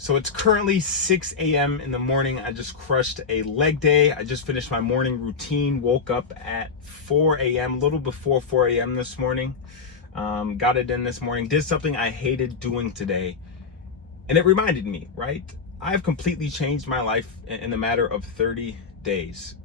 So it's currently 6 a.m. in the morning. I just crushed a leg day. I just finished my morning routine, woke up at 4 a.m., a little before 4 a.m. this morning. Got it in this morning, did something I hated doing today. And it reminded me, right? I've completely changed my life in the matter of 30 days.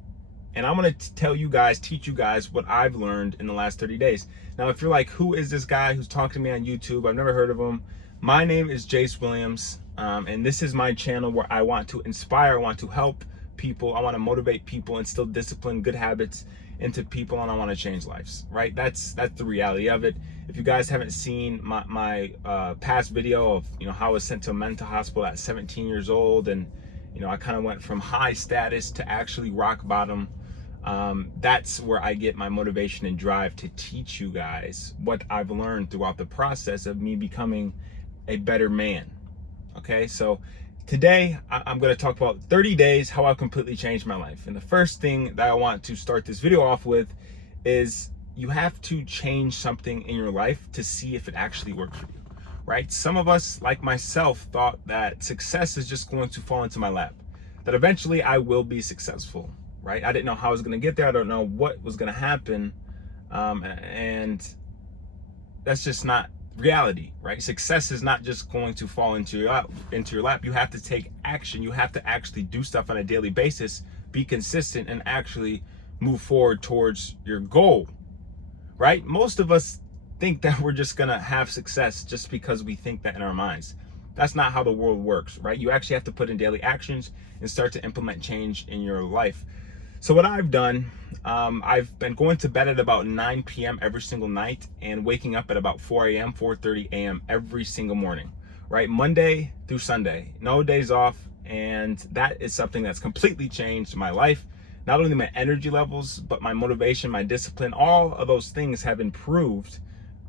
And I'm going to tell you guys, teach you guys what I've learned in the last 30 days. Now, if you're like, who is this guy who's talking to me on YouTube? I've never heard of him. My name is Jace Williams. And this is my channel where I want to inspire, I want to help people, I want to motivate people, instill discipline, good habits into people, and I want to change lives, right? That's the reality of it. If you guys haven't seen my past video of how I was sent to a mental hospital at 17 years old, and I kind of went from high status to actually rock bottom. That's where I get my motivation and drive to teach you guys what I've learned throughout the process of me becoming a better man. Okay, so today I'm going to talk about 30 days, how I completely changed my life. And the first thing that I want to start this video off with is you have to change something in your life to see if it actually works for you, right? Some of us, like myself, thought that success is just going to fall into my lap, that eventually I will be successful, right? I didn't know how I was going to get there. I don't know what was going to happen. And that's just not reality, right? Success is not just going to fall into your lap. You have to take action. You have to actually do stuff on a daily basis, be consistent, and actually move forward towards your goal, right? Most of us think that we're just gonna have success just because we think that in our minds. That's not how the world works, right? You actually have to put in daily actions and start to implement change in your life. So what I've done, I've been going to bed at about 9 p.m. every single night and waking up at about 4 a.m., 4:30 a.m. every single morning, right? Monday through Sunday, no days off. And that is something that's completely changed my life. Not only my energy levels, but my motivation, my discipline, all of those things have improved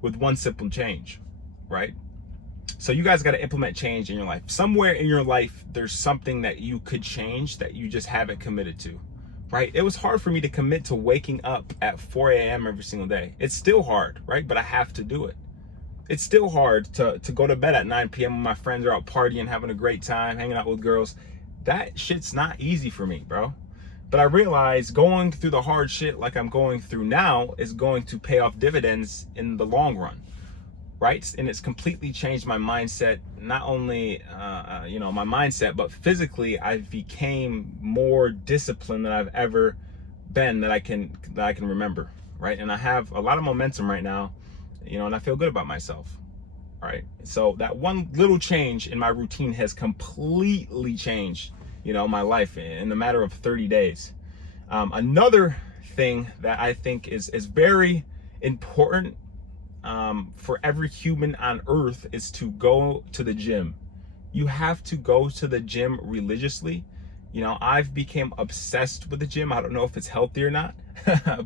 with one simple change, right? So you guys got to implement change in your life. Somewhere in your life, there's something that you could change that you just haven't committed to. Right? It was hard for me to commit to waking up at 4 a.m. every single day. It's still hard, right? But I have to do it. It's still hard to go to bed at 9 p.m. when my friends are out partying, having a great time, hanging out with girls. That shit's not easy for me, bro. But I realize going through the hard shit like I'm going through now is going to pay off dividends in the long run, right? And it's completely changed my mindset. Not only my mindset, but physically I became more disciplined than I've ever been that I can remember, right? And I have a lot of momentum right now, and I feel good about myself. All right, so that one little change in my routine has completely changed my life in the matter of 30 days. Another thing that I think is very important for every human on earth is to go to the gym. You have to go to the gym religiously. I've become obsessed with the gym. I don't know if it's healthy or not,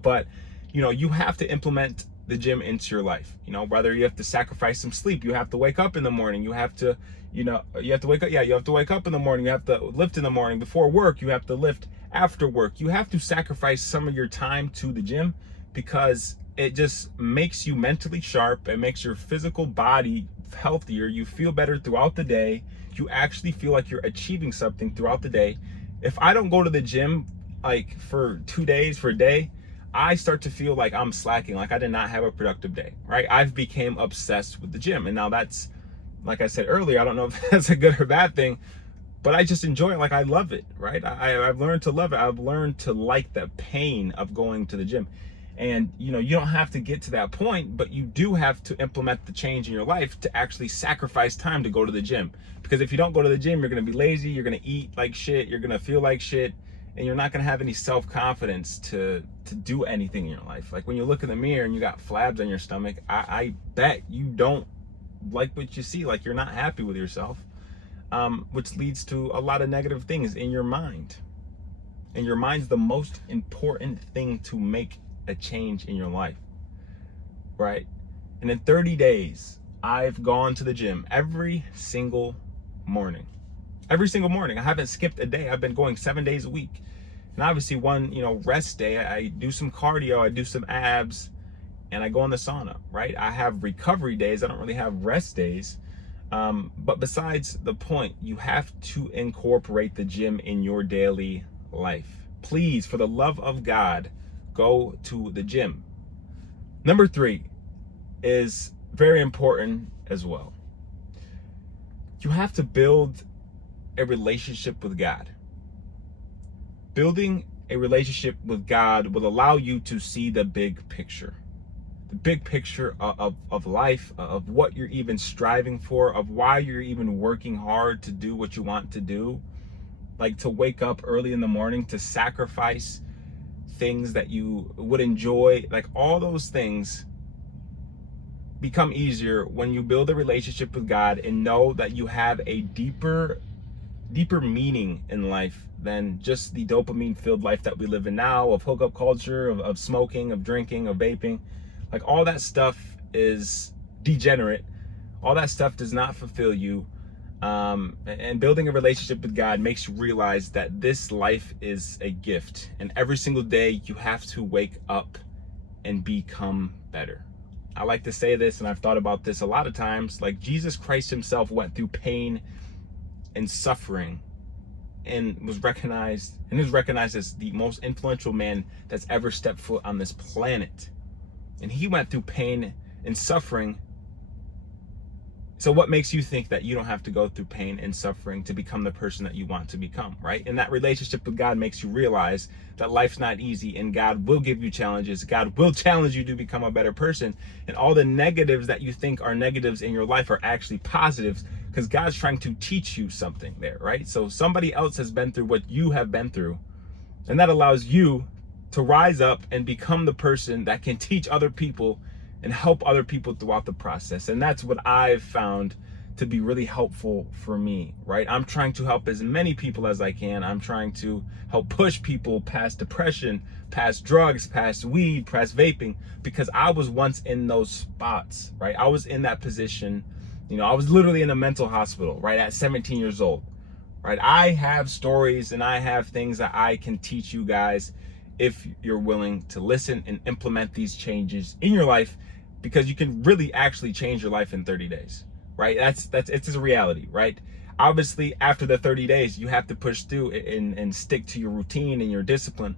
but you have to implement the gym into your life. Whether you have to sacrifice some sleep, you have to wake up in the morning, you have to wake up. Yeah, you have to wake up in the morning, you have to lift in the morning before work, you have to lift after work. You have to sacrifice some of your time to the gym because it just makes you mentally sharp. It makes your physical body healthier. You feel better throughout the day. You actually feel like you're achieving something throughout the day. If I don't go to the gym like for 2 days, for a day, I start to feel like I'm slacking, like I did not have a productive day, right? I've become obsessed with the gym. And now that's, like I said earlier, I don't know if that's a good or bad thing, but I just enjoy it. Like I love it, right? I've learned to love it. I've learned to like the pain of going to the gym. And you don't have to get to that point, but you do have to implement the change in your life to actually sacrifice time to go to the gym. Because if you don't go to the gym, you're going to be lazy, you're going to eat like shit, you're going to feel like shit, and you're not going to have any self-confidence to do anything in your life. Like when you look in the mirror and you got flabs on your stomach, I bet you don't like what you see, like you're not happy with yourself, which leads to a lot of negative things in your mind. And your mind's the most important thing to make a change in your life, right? And in 30 days, I've gone to the gym every single morning. Every single morning. I haven't skipped a day. I've been going 7 days a week. And obviously one, rest day, I do some cardio, I do some abs, and I go in the sauna, right? I have recovery days. I don't really have rest days. But besides the point, you have to incorporate the gym in your daily life. Please, for the love of God, go to the gym. Number 3 is very important as well. You have to build a relationship with God. Building a relationship with God will allow you to see the big picture. The big picture of life, of what you're even striving for, of why you're even working hard to do what you want to do. Like to wake up early in the morning, to sacrifice things that you would enjoy. Like all those things become easier when you build a relationship with God and know that you have a deeper meaning in life than just the dopamine filled life that we live in now, of hookup culture, of smoking, of drinking, of vaping. Like all that stuff is degenerate. All that stuff does not fulfill you. And building a relationship with God makes you realize that this life is a gift. And every single day you have to wake up and become better. I like to say this, and I've thought about this a lot of times. Like Jesus Christ himself went through pain and suffering and was recognized as the most influential man that's ever stepped foot on this planet. And he went through pain and suffering. So what makes you think that you don't have to go through pain and suffering to become the person that you want to become, right? And that relationship with God makes you realize that life's not easy, and God will give you challenges. God will challenge you to become a better person. And all the negatives that you think are negatives in your life are actually positives, because God's trying to teach you something there, right? So somebody else has been through what you have been through, and that allows you to rise up and become the person that can teach other people and help other people throughout the process. And that's what I've found to be really helpful for me, right? I'm trying to help as many people as I can. I'm trying to help push people past depression, past drugs, past weed, past vaping, because I was once in those spots, right? I was in that position. I was literally in a mental hospital, right, at 17 years old, right? I have stories and I have things that I can teach you guys if you're willing to listen and implement these changes in your life, because you can really actually change your life in 30 days, right? It's a reality, right? Obviously, after the 30 days, you have to push through and stick to your routine and your discipline.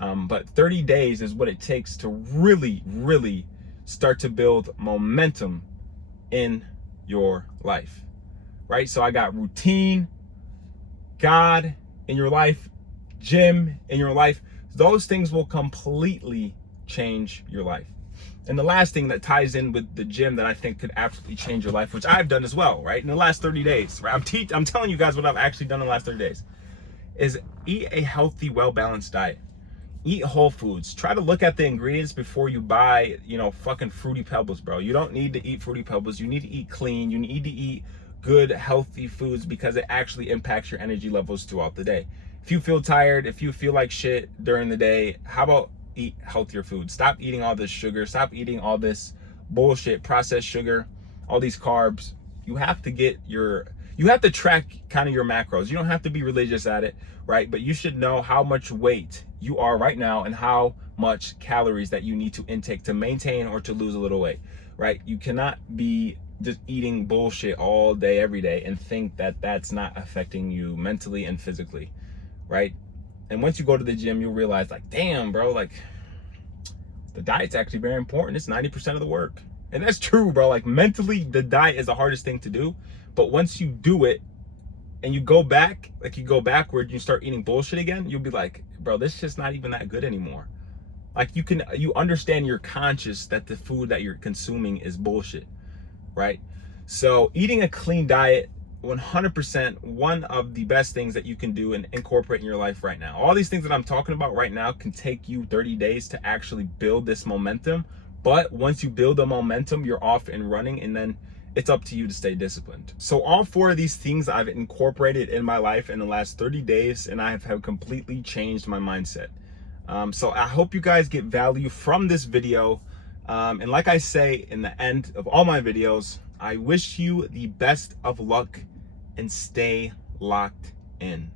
But 30 days is what it takes to really, really start to build momentum in your life, right? So I got routine, God in your life, gym in your life. Those things will completely change your life. And the last thing that ties in with the gym that I think could absolutely change your life, which I've done as well, right? In the last 30 days, right? I'm telling you guys what I've actually done in the last 30 days is eat a healthy, well-balanced diet. Eat whole foods. Try to look at the ingredients before you buy, fucking Fruity Pebbles, bro. You don't need to eat Fruity Pebbles. You need to eat clean. You need to eat good, healthy foods, because it actually impacts your energy levels throughout the day. If you feel tired, if you feel like shit during the day, how about eat healthier food? Stop eating all this sugar. Stop eating all this bullshit, processed sugar, all these carbs. You have to track kind of your macros. You don't have to be religious at it, right? But you should know how much weight you are right now and how much calories that you need to intake to maintain or to lose a little weight, right? You cannot be just eating bullshit all day, every day, and think that that's not affecting you mentally and physically, right? And once you go to the gym, you'll realize, like, damn, bro, like, the diet's actually very important. It's 90% of the work. And that's true, bro. Like, mentally, the diet is the hardest thing to do. But once you do it and you go back, like you go backward, you start eating bullshit again, you'll be like, bro, this is just not even that good anymore. Like, you understand, you're conscious that the food that you're consuming is bullshit, right? So eating a clean diet, 100% one of the best things that you can do and incorporate in your life right now. All these things that I'm talking about right now can take you 30 days to actually build this momentum. But once you build the momentum, you're off and running, and then it's up to you to stay disciplined. So all 4 of these things I've incorporated in my life in the last 30 days, and I have completely changed my mindset. So I hope you guys get value from this video. And like I say in the end of all my videos, I wish you the best of luck and stay locked in.